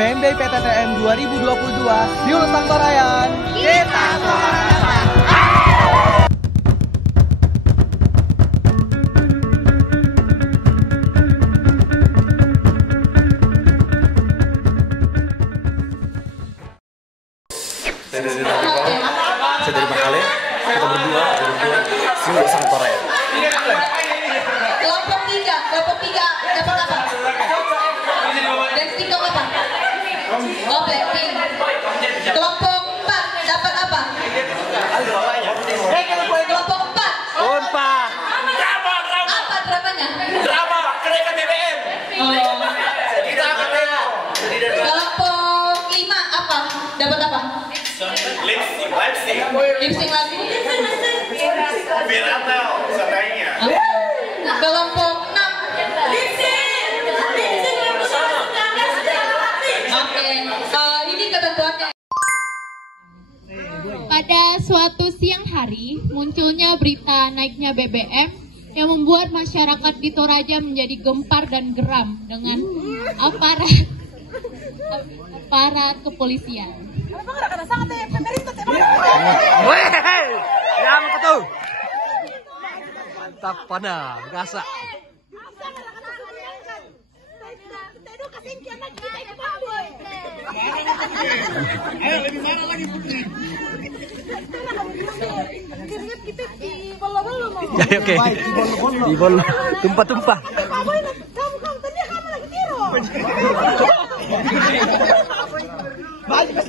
PMB PTTM 2022 di Ulusang Torayan. Kita Torayan. Saya dari Makale, kita berdua sini Ulusang Torayan. Kelompok tiga dapat apa? Dan TikTok apa? Oh, Blackpink. Kelompok 4 dapat apa? Kelompok 4. Unpad. Apa dramanya? Drama kenaikan BBM. Kelompok 5 apa? Dapat apa? Lip sync lagu. Beratel setainya. Kelompok 6. Oke, ini ketentuannya. Pada suatu siang hari, munculnya berita naiknya BBM yang membuat masyarakat di Toraja menjadi gempar dan geram dengan aparat kepolisian. Yang itu. Mantap pada, gasak. Lebih marah lagi Putri. Ya oke. Dibol tumpah-tumpah.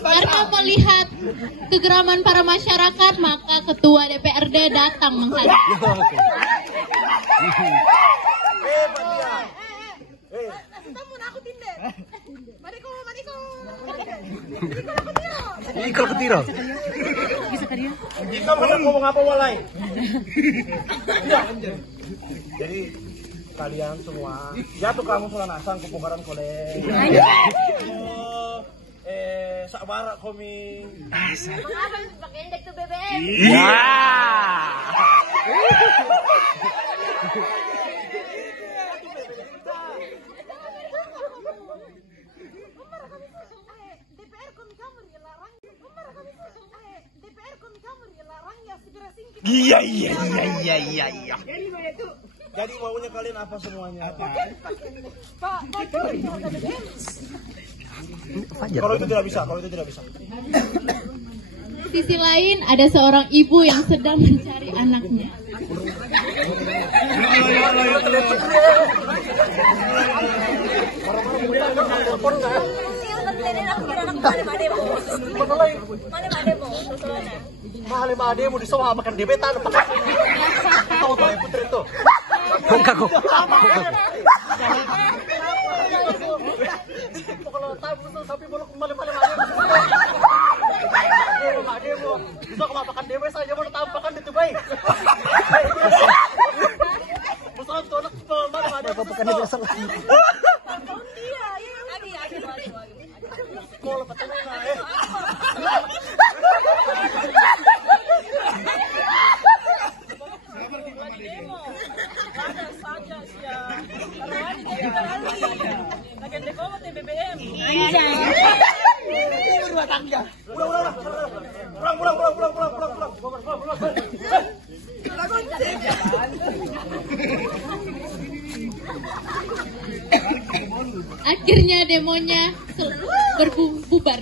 Karena melihat kegeraman para masyarakat, maka Ketua DPRD datang menghadap. Ikut ketiro. Kamu ngomong apa walai? Jadi kalian semua jatuh kamu sudah nasang kepokaran kode. Sabara koming. Pakai indeks ke BBM. Iya. Iya. Jadi maunya kalian apa semuanya? Kalau itu tidak bisa. Sisi lain ada seorang ibu yang sedang mencari anaknya. Mahal ademu di sawah makan debetan. Tahu tuh Putri tuh. Kaku. Kalau tahu sampai bolok kembali ademu. Bisa kalau makan dewe saja mau tampakan itu baik. Musuh tuh anak malam ademu. Bukan dia biasa lagi. Kalau petengah Akhirnya demonya berbubar.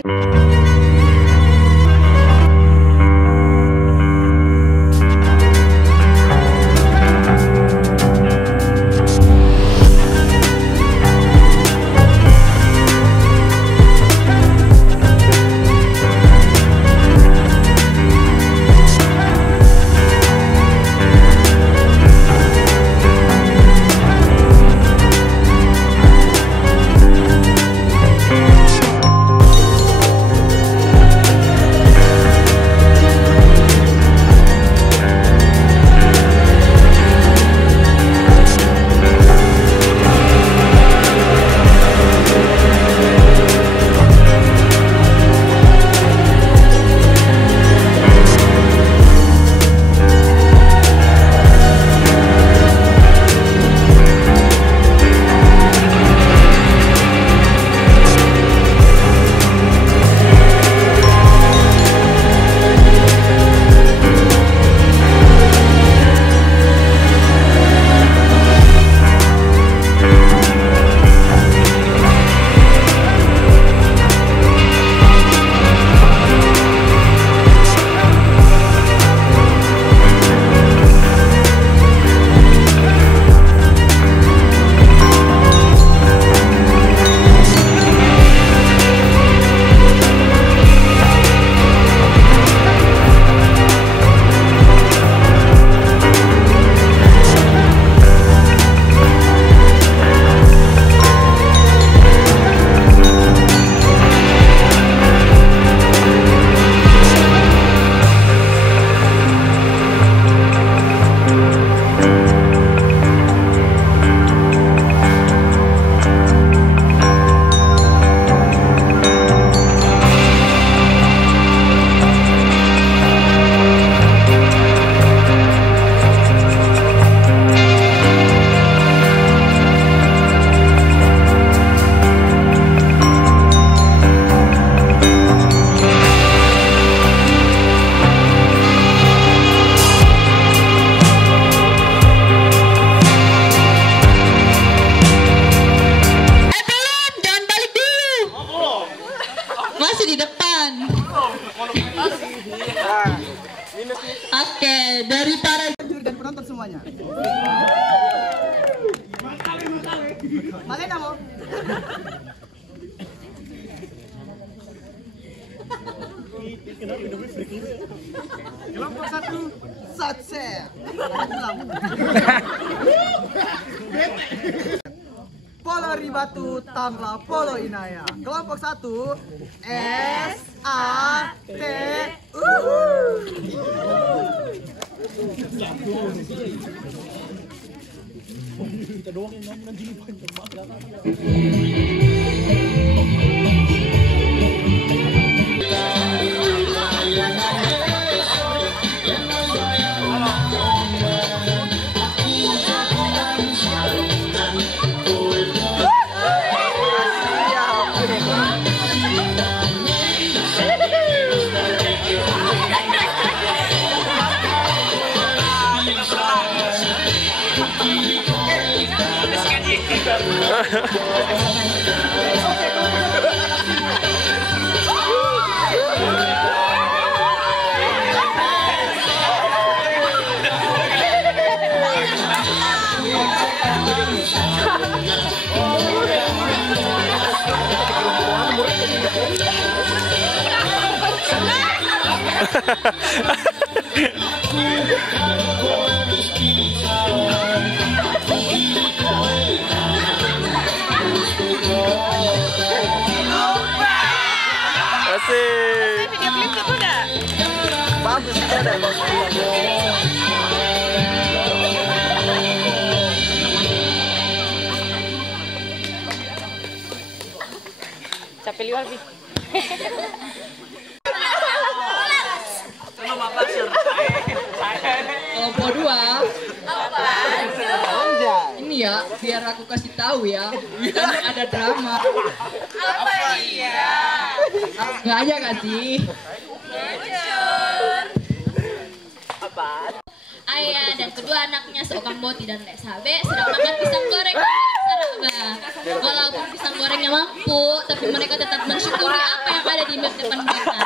Masih di depan. Oke, dari para Jujur dan penonton semuanya. Malena mau? Kelompok 1 Satse. Polo Ribatu Tamla Polo Inaya. Kelompok 1 SAT. Asik. video klip itu udah. Bagus ada. Capek liwat bi. Kelompok 2. Ini ya, biar aku kasih tahu ya. Karena ada drama. Apa iya? Nggak aja nggak sih? Ayah dan kedua anaknya seorang Boti dan Lek Sabe sedang makan pisang goreng Saraba. Walaupun pisang gorengnya mampu, tapi mereka tetap mensyukuri apa yang ada di depan mereka.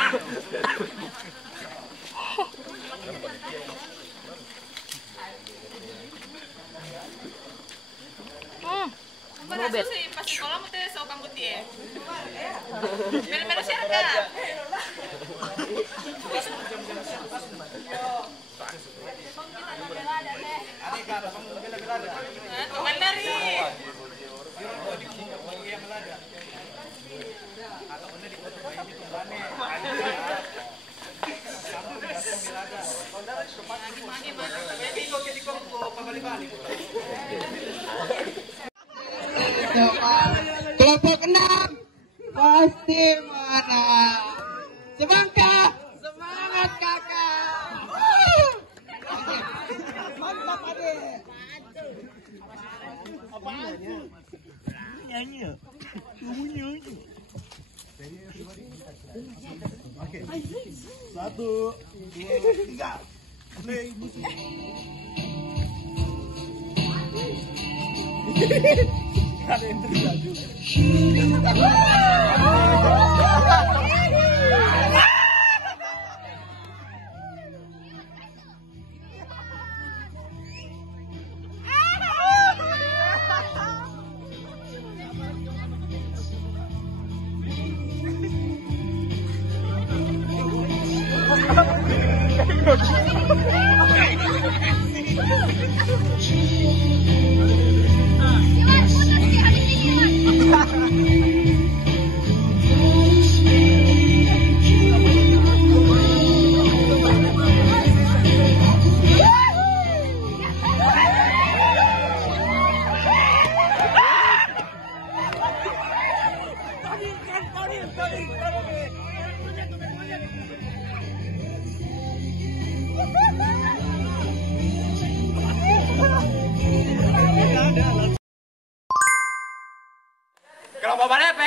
Robert. Pas sekolah mau tes seorang putih ya. Melu-melu siapa? Teman dari. Kelompok 6 pasti menang. Semangat, semangat kakak. Mantap adek. Apaan tuh? Nyanyi ya? Bunyi aja. Oke. 1, 2, 3. Play musik. Ada yang terjadi. Kelompok mana, Pe?